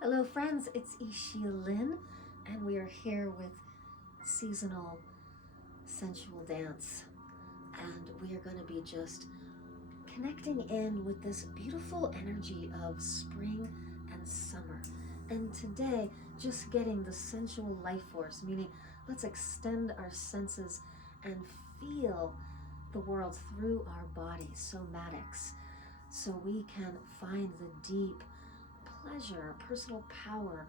Hello friends, it's Ixeeya Lin, and we are here with seasonal sensual dance. And we are going to be just connecting in with this beautiful energy of spring and summer. And today, just getting the sensual life force, meaning let's extend our senses and feel the world through our bodies, somatics, so we can find the deep pleasure, personal power,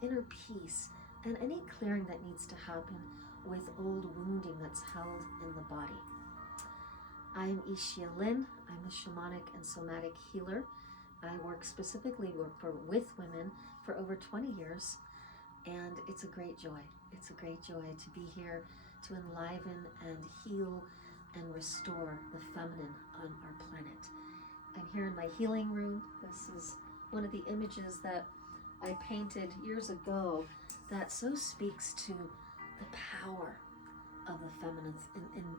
inner peace, and any clearing that needs to happen with old wounding that's held in the body. I'm Ixeeya Lin. I'm a shamanic and somatic healer. I work specifically with women for over 20 years, and it's a great joy. It's a great joy to be here to enliven and heal and restore the feminine on our planet. I'm here in my healing room. This is one of the images that I painted years ago that so speaks to the power of the feminine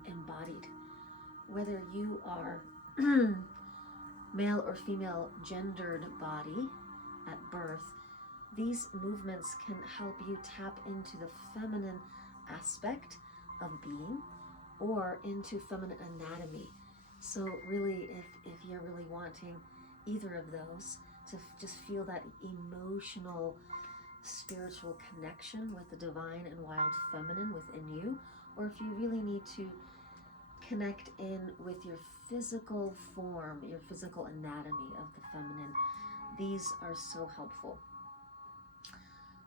embodied. Whether you are male or female gendered body at birth, these movements can help you tap into the feminine aspect of being or into feminine anatomy. So really, if you're really wanting either of those, to just feel that emotional, spiritual connection with the divine and wild feminine within you, or if you really need to connect in with your physical form, your physical anatomy of the feminine, these are so helpful.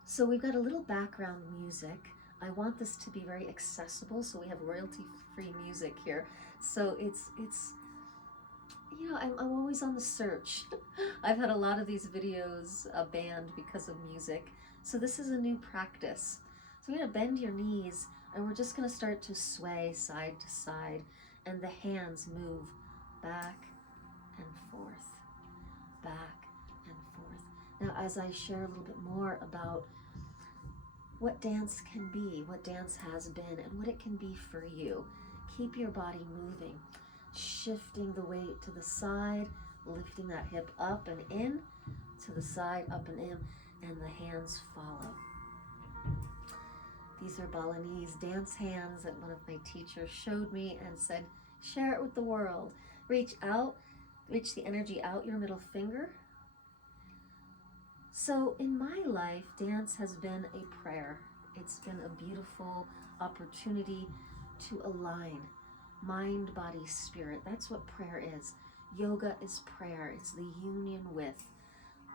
So we've got a little background music. I want this to be very accessible, so we have royalty-free music here. So it's you know, I'm always on the search. I've had a lot of these videos banned because of music. So this is a new practice. So you're gonna bend your knees, and we're just gonna start to sway side to side, and the hands move back and forth, back and forth. Now, as I share a little bit more about what dance can be, what dance has been, and what it can be for you, keep your body moving. Shifting the weight to the side, lifting that hip up and in, to the side, up and in, and the hands follow. These are Balinese dance hands that one of my teachers showed me and said, share it with the world. Reach out, reach the energy out your middle finger. So in my life, dance has been a prayer. It's been a beautiful opportunity to align mind, body, spirit. That's what prayer is. Yoga is prayer. It's the union with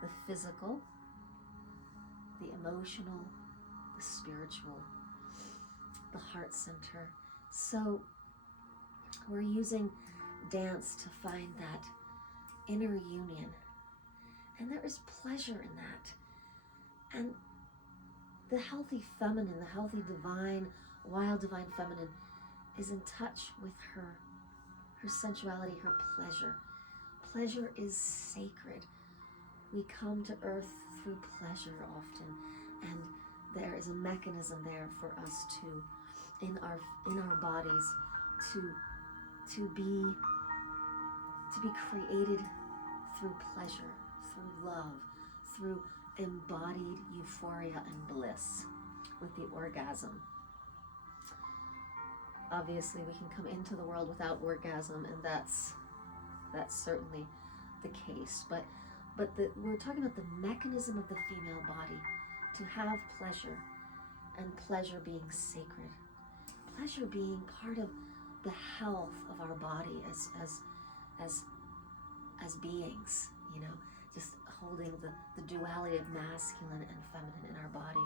the physical, the emotional, the spiritual, the heart center. So we're using dance to find that inner union. And there is pleasure in that. And the healthy feminine, the healthy divine, wild divine feminine is in touch with her sensuality, her pleasure. Pleasure is sacred. We come to earth through pleasure often, and there is a mechanism there for us to, in our bodies, to be created through pleasure, through love, through embodied euphoria and bliss with the orgasm. Obviously, we can come into the world without orgasm, and that's certainly the case. But we're talking about the mechanism of the female body to have pleasure, and pleasure being sacred, pleasure being part of the health of our body as beings. You know, just holding the duality of masculine and feminine in our body.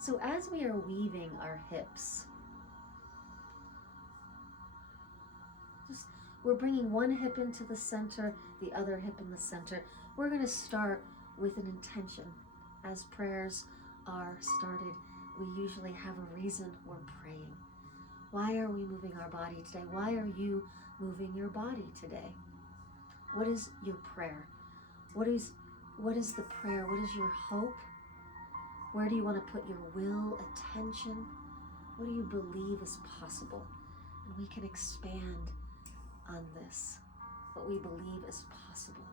So as we are weaving our hips, we're bringing one hip into the center, the other hip in the center. We're going to start with an intention. As prayers are started, we usually have a reason we're praying. Why are we moving our body today? Why are you moving your body today? What is your prayer? What is the prayer? What is your hope? Where do you want to put your will, attention? What do you believe is possible? And we can expand on this, what we believe is possible.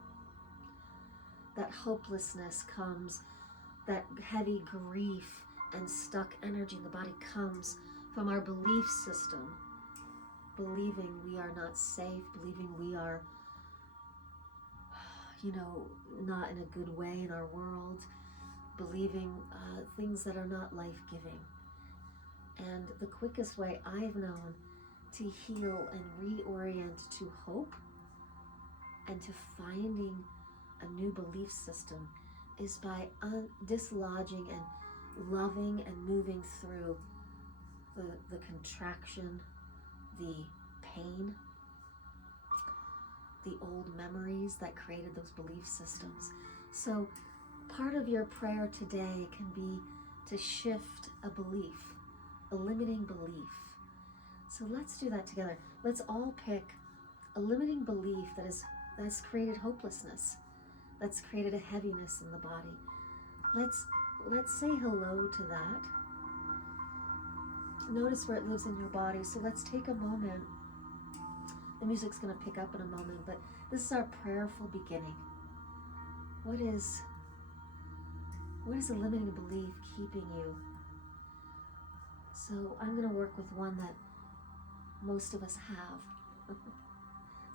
That hopelessness comes that heavy grief and stuck energy in the body comes from our belief system, believing we are not safe, believing we are, not in a good way in our world, believing things that are not life-giving. And the quickest way I've known to heal and reorient to hope and to finding a new belief system is by dislodging and loving and moving through the contraction, the pain, the old memories that created those belief systems. So part of your prayer today can be to shift a belief, a limiting belief. So let's do that together. Let's all pick a limiting belief that's created hopelessness, that's created a heaviness in the body. Let's say hello to that. Notice where it lives in your body. So let's take a moment. The music's going to pick up in a moment, but this is our prayerful beginning. What is a limiting belief keeping you? So I'm going to work with one that most of us have.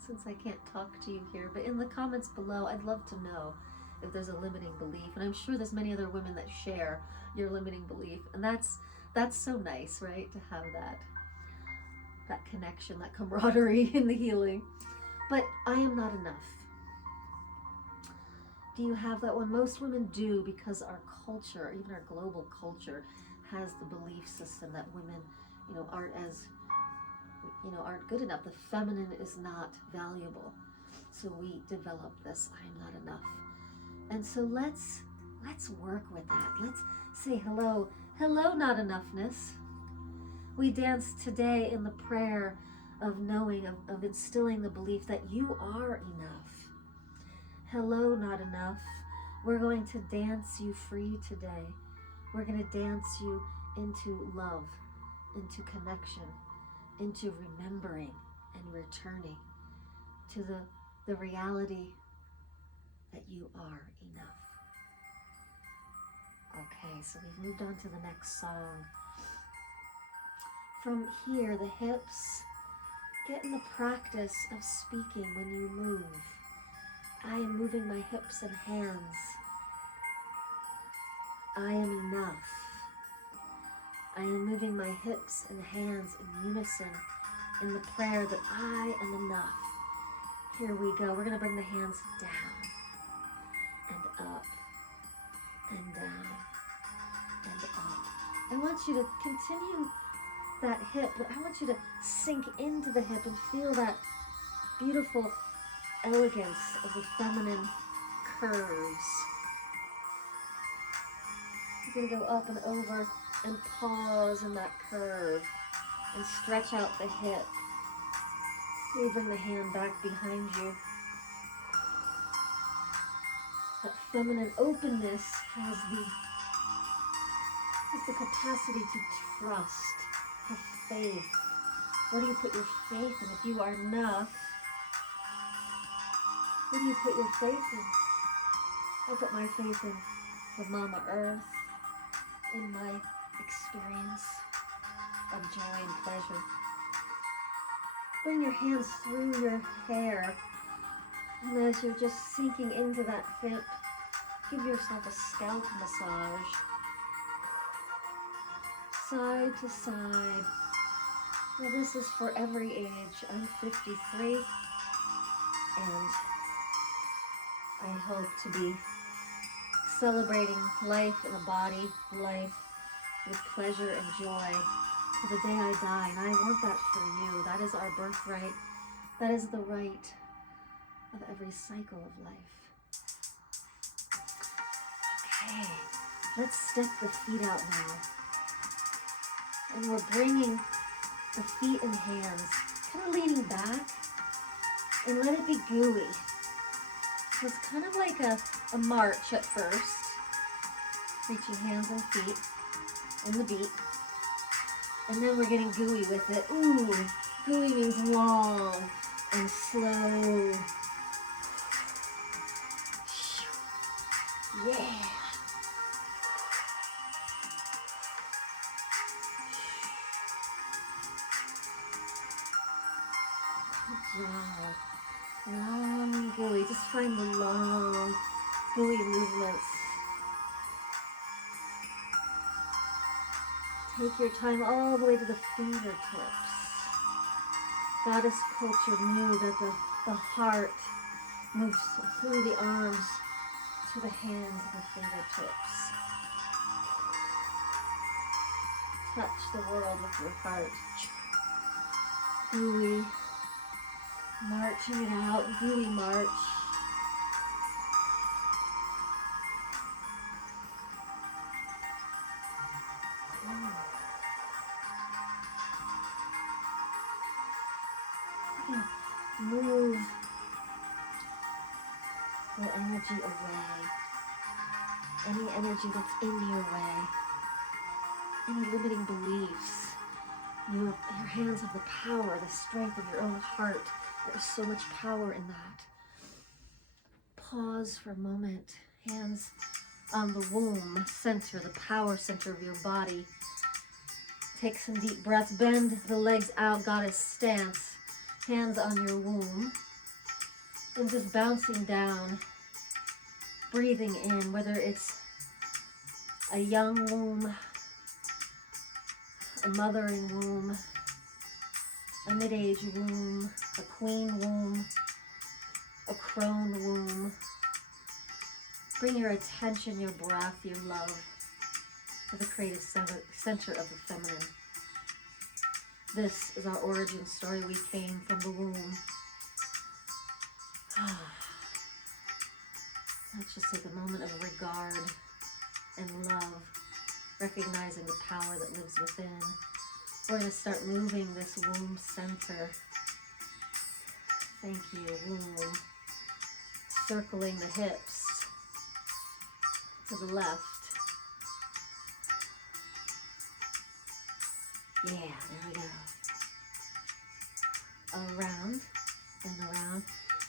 Since I can't talk to you here, but in the comments below, I'd love to know if there's a limiting belief. And I'm sure there's many other women that share your limiting belief. And that's so nice, right? To have that connection, that camaraderie in the healing. But I am not enough. Do you have that one? Most women do, because our culture, even our global culture, has the belief system that women, aren't good enough. The feminine is not valuable. So we develop this, I am not enough. And so let's work with that. Let's say hello. Hello, not enoughness. We dance today in the prayer of knowing, of instilling the belief that you are enough. Hello, not enough. We're going to dance you free today. We're going to dance you into love, into connection, into remembering and returning to the reality that you are enough. Okay, so we've moved on to the next song. From here, the hips, get in the practice of speaking when you move. I am moving my hips and hands. I am enough. I am moving my hips and hands in unison in the prayer that I am enough. Here we go. We're going to bring the hands down and up and down and up. I want you to continue that hip, but I want you to sink into the hip and feel that beautiful elegance of the feminine curves. You're going to go up and over and pause in that curve and stretch out the hip. You bring the hand back behind you. That feminine openness has the capacity to trust, have faith. What do you put your faith in? If you are enough, what do you put your faith in? I put my faith in the Mama Earth, in my experience of joy and pleasure. Bring your hands through your hair, and as you're just sinking into that hip, give yourself a scalp massage, side to side. Now this is for every age. I'm 53, and I hope to be celebrating life in the body, life with pleasure and joy to the day I die. And I want that for you. That is our birthright. That is the right of every cycle of life. Okay, let's step the feet out now. And we're bringing the feet and hands, kind of leaning back, and let it be gooey. So it's kind of like a march at first, reaching hands and feet in the beat. And then we're getting gooey with it. Ooh, gooey means long and slow. Yeah. Long and gooey. Just find the long, gooey movements. Take your time all the way to the fingertips. Goddess culture knew that the heart moves through the arms to the hands and the fingertips. Touch the world with your heart. Gooey. Marching it out. Gooey march. Move the energy away. Any energy that's in your way. Any limiting beliefs. Your hands have the power, the strength of your own heart. There's so much power in that. Pause for a moment. Hands on the womb center, the power center of your body. Take some deep breaths. Bend the legs out, goddess stance. Hands on your womb. And just bouncing down. Breathing in, whether it's a young womb, a mothering womb, a mid-age womb, a queen womb, a crone womb. Bring your attention, your breath, your love to the creative center of the feminine. This is our origin story. We came from the womb. Let's just take a moment of regard and love, recognizing the power that lives within. We're going to start moving this womb center. Thank you, womb. Circling the hips to the left. Yeah, there we go. Around and around.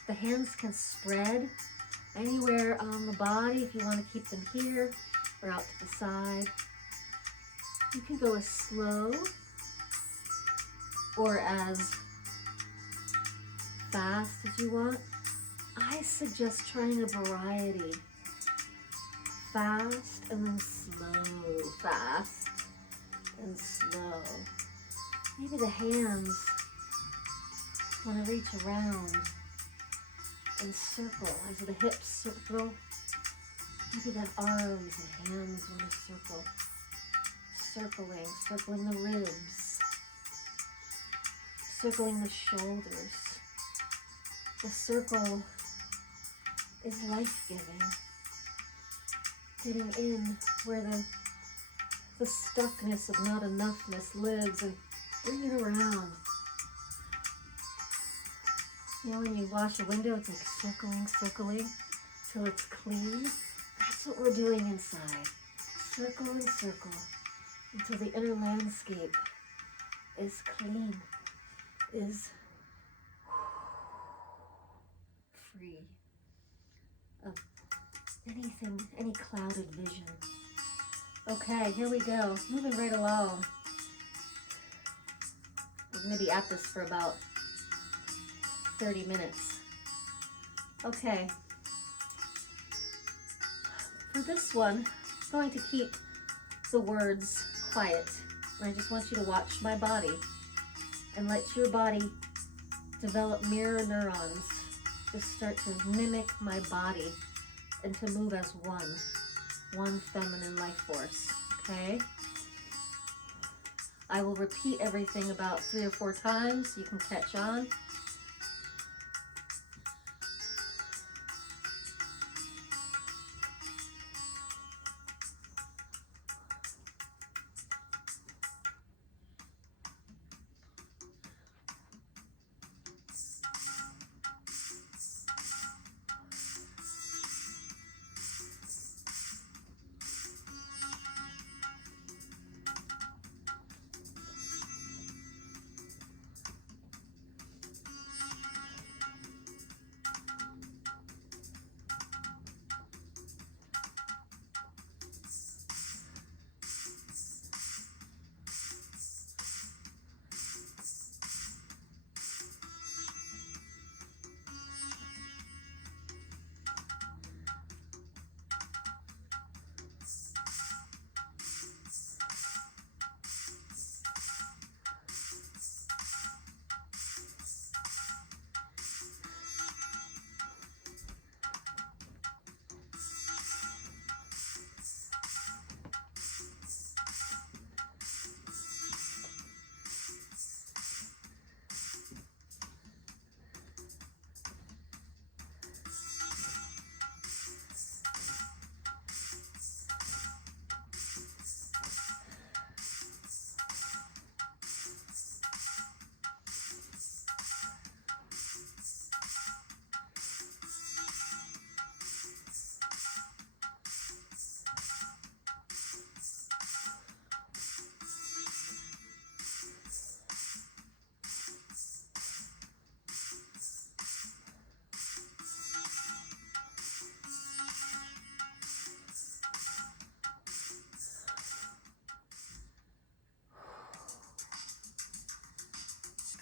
The hands can spread anywhere on the body if you want to keep them here or out to the side. You can go as slow or as fast as you want. I suggest trying a variety. Fast and then slow. Fast and slow. Maybe the hands want to reach around and circle as the hips circle. Maybe the arms and hands want to circle. Circling the ribs. Circling the shoulders. The circle is life-giving. Getting in where the stuckness of not enoughness lives and bring it around. You know, when you wash a window, it's like circling till it's clean. That's what we're doing inside. Circle and circle until the inner landscape is clean, is free of anything, any clouded vision. Okay, here we go. Moving right along. We're going to be at this for about 30 minutes. Okay. For this one, I'm going to keep the words quiet. And I just want you to watch my body and let your body develop mirror neurons. Just start to mimic my body and to move as one feminine life force, okay? I will repeat everything about 3 or 4 times so you can catch on.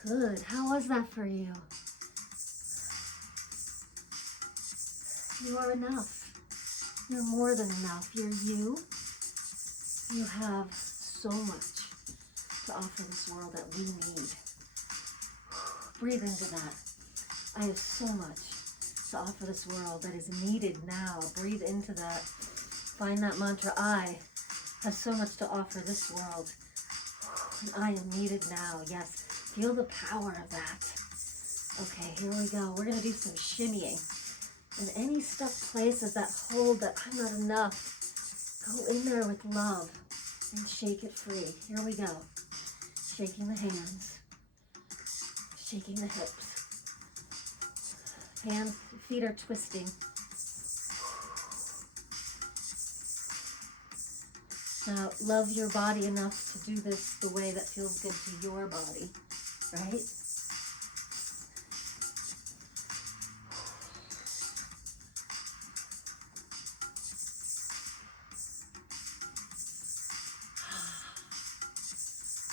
Good. How was that for you? You are enough. You're more than enough. You're you. You have so much to offer this world that we need. Breathe into that. I have so much to offer this world that is needed now. Breathe into that. Find that mantra. I have so much to offer this world. And I am needed now. Yes. Feel the power of that. Okay, here we go. We're going to do some shimmying. And any stuck places that hold that I'm not enough, go in there with love and shake it free. Here we go. Shaking the hands. Shaking the hips. Hands, feet are twisting. Now, love your body enough to do this the way that feels good to your body, right?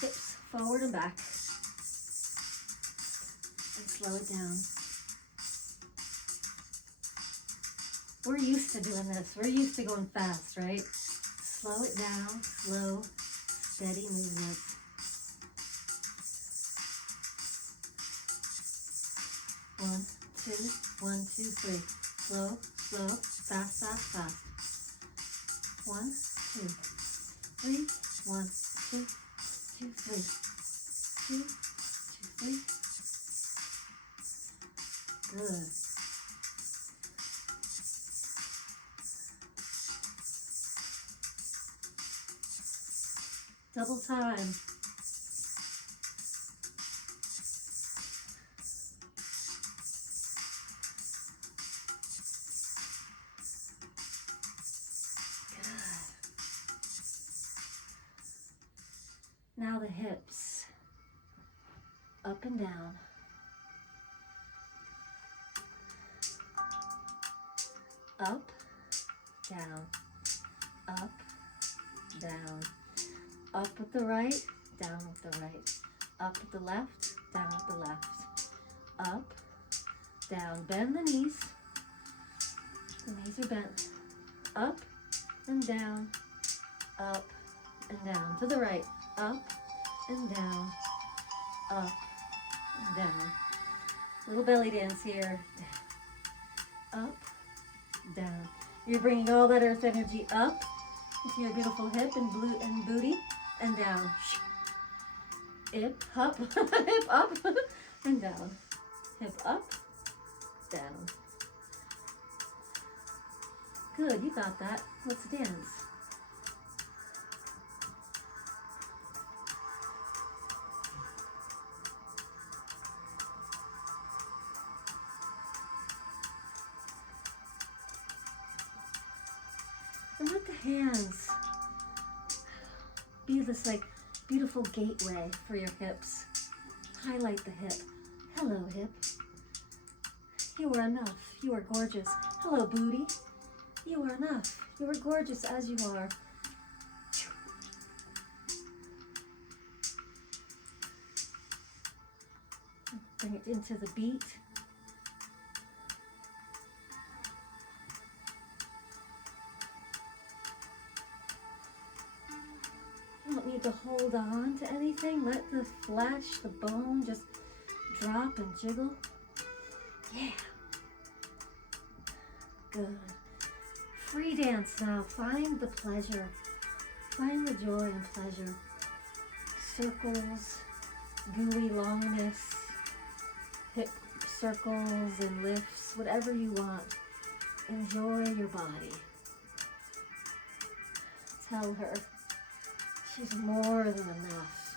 Hips forward and back. And slow it down. We're used to doing this. We're used to going fast, right? Slow it down. Slow, steady movement. One, two, 1, 2, 3. Slow, slow, fast, fast, fast. 1, 2, 3. 1, 2, 2, 3. 2, 2, 3. Good. Double time. Now the hips, up and down. Up, down, up, down. Up with the right, down with the right. Up with the left, down with the left. Up, down. Bend the knees. The knees are bent. Up and down, up and down. To the right. Up and down, up and down. Little belly dance here. Up, down. You're bringing all that earth energy up into your beautiful hip and booty and down. Hip up, hip up and down. Hip up, down. Good, you got that. Let's dance. And let the hands be this like beautiful gateway for your hips. Highlight the hip. Hello, hip. You are enough. You are gorgeous. Hello, booty. You are enough. You are gorgeous as you are. Bring it into the beat. You don't need to hold on to anything. Let the flesh, the bone just drop and jiggle. Yeah. Good. Free dance now. Find the pleasure. Find the joy and pleasure. Circles, gooey longness, hip circles and lifts, whatever you want. Enjoy your body. Tell her she's more than enough.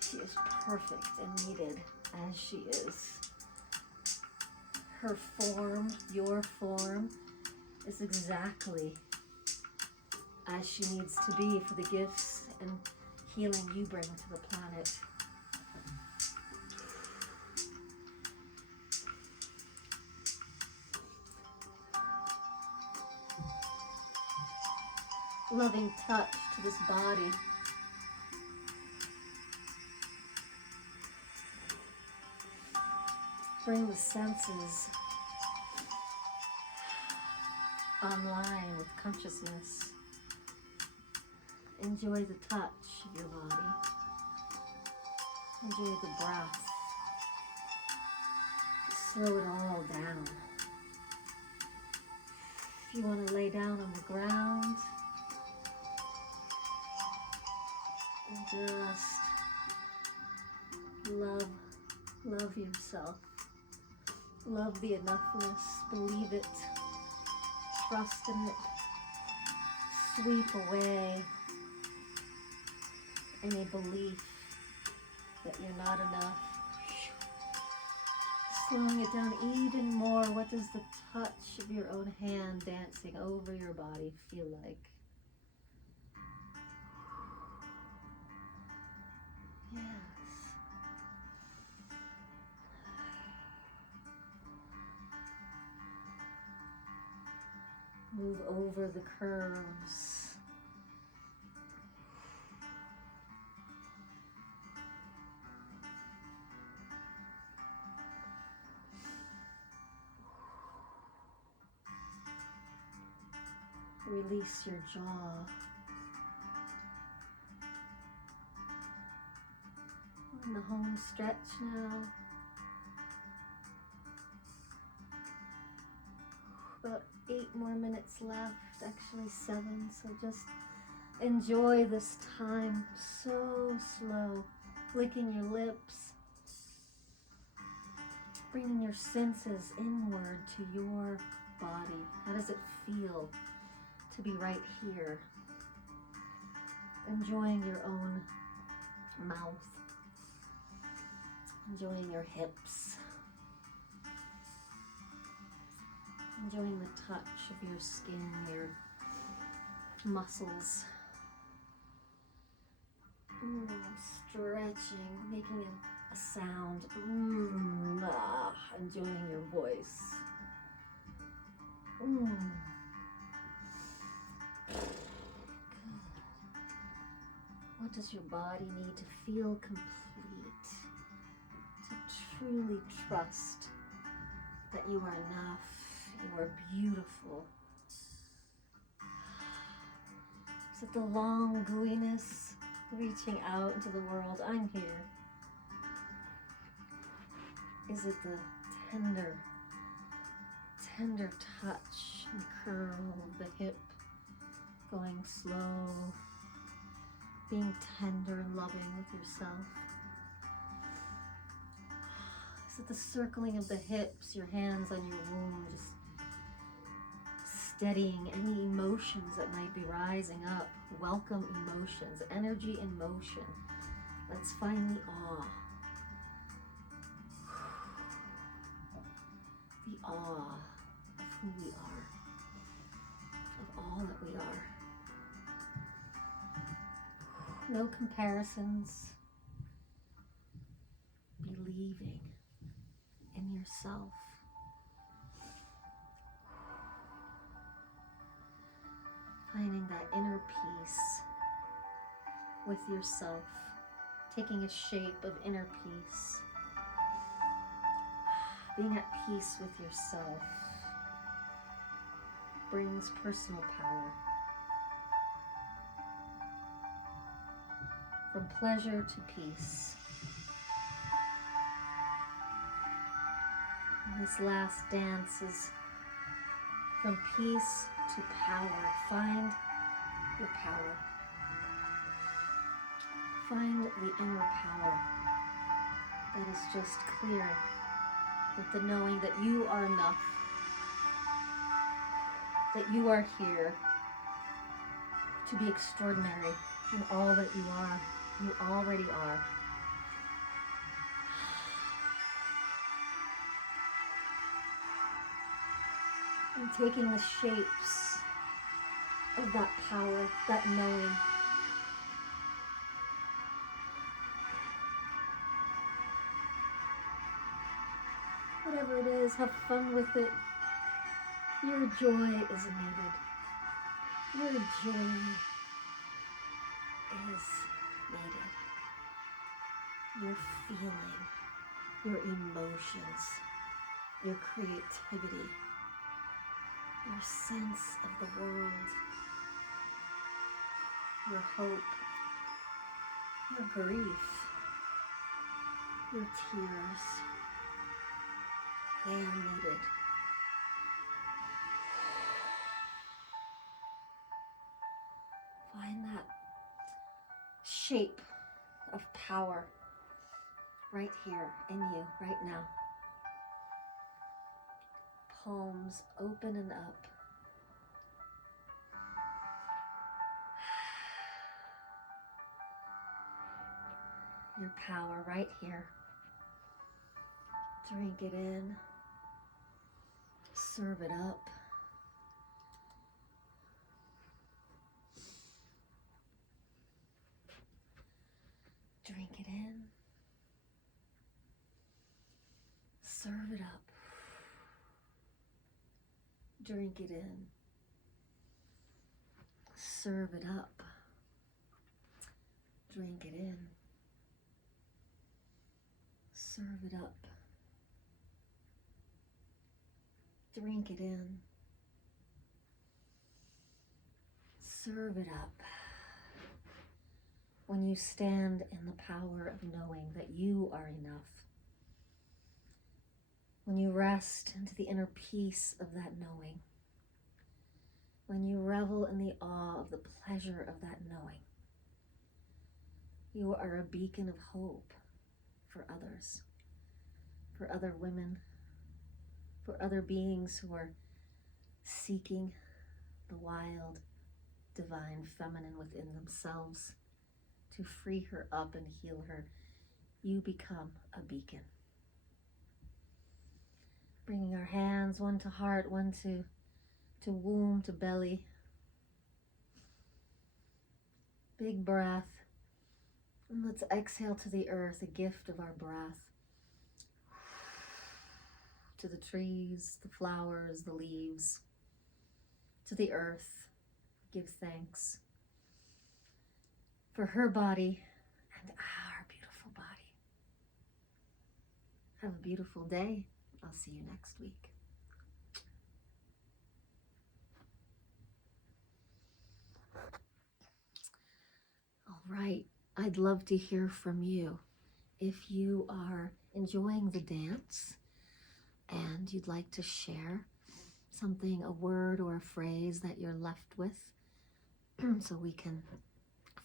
She is perfect and needed as she is. Her form, your form, is exactly as she needs to be for the gifts and healing you bring to the planet. Loving touch to this body. Bring the senses online with consciousness. Enjoy the touch of your body. Enjoy the breath. Slow it all down. If you want to lay down on the ground, and just love yourself. Love the enoughness. Believe it. Trust in it. Sweep away any belief that you're not enough. Slowing it down even more. What does the touch of your own hand dancing over your body feel like? Yes. Move over the curves. Release your jaw. On the home stretch now. About 8 more minutes left, actually 7, so just enjoy this time. So slow. Flicking your lips. Bringing your senses inward to your body. How does it feel to be right here? Enjoying your own mouth. Enjoying your hips. Enjoying the touch of your skin, your muscles. Stretching, making a sound. Enjoying your voice. Good. What does your body need to feel complete? To truly trust that you are enough. You are beautiful. Is it the long gooiness reaching out into the world? I'm here. Is it the tender touch and curl of the hip, going slow, being tender and loving with yourself? Is it the circling of the hips, your hands on your womb, just steadying any emotions that might be rising up? Welcome emotions, energy in motion. Let's find the awe. The awe of who we are, of all that we are. No comparisons. Believing in yourself. Finding that inner peace with yourself, taking a shape of inner peace. Being at peace with yourself brings personal power. From pleasure to peace. And this last dance is from peace to power. Find your power. Find the inner power that is just clear with the knowing that you are enough, that you are here to be extraordinary in all that you are. You already are. And taking the shapes of that power, that knowing. Whatever it is, have fun with it. Your joy is needed. Your joy is needed. Your feeling, your emotions your creativity, your sense of the world, your hope, your grief, your tears. They are needed. Find that shape of power right here in you, right now. Palms open and up. Your power right here. Drink it in. Serve it up. Drink it in. Serve it up. Drink it in. Serve it up. Drink it in. Serve it up. Drink it in. Serve it up. When you stand in the power of knowing that you are enough, when you rest into the inner peace of that knowing, when you revel in the awe of the pleasure of that knowing, you are a beacon of hope for others, for other women, for other beings who are seeking the wild, divine feminine within themselves to free her up and heal her. You become a beacon. Bringing our hands, one to heart, one to womb, to belly. Big breath. And let's exhale to the earth, a gift of our breath. To the trees, the flowers, the leaves. To the earth, give thanks for her body and our beautiful body. Have a beautiful day. I'll see you next week. All right, I'd love to hear from you. If you are enjoying the dance and you'd like to share something, a word or a phrase that you're left with, so we can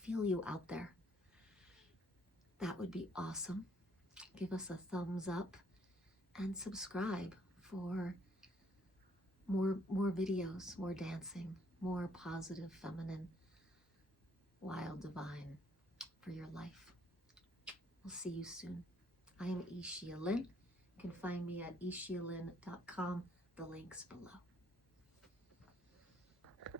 feel you out there, that would be awesome. Give us a thumbs up and subscribe for more videos, more dancing, more positive, feminine, wild, divine for your life. We'll see you soon. I am Ixeeya Lin. You can find me at IxeeyaLin.com. The link's below.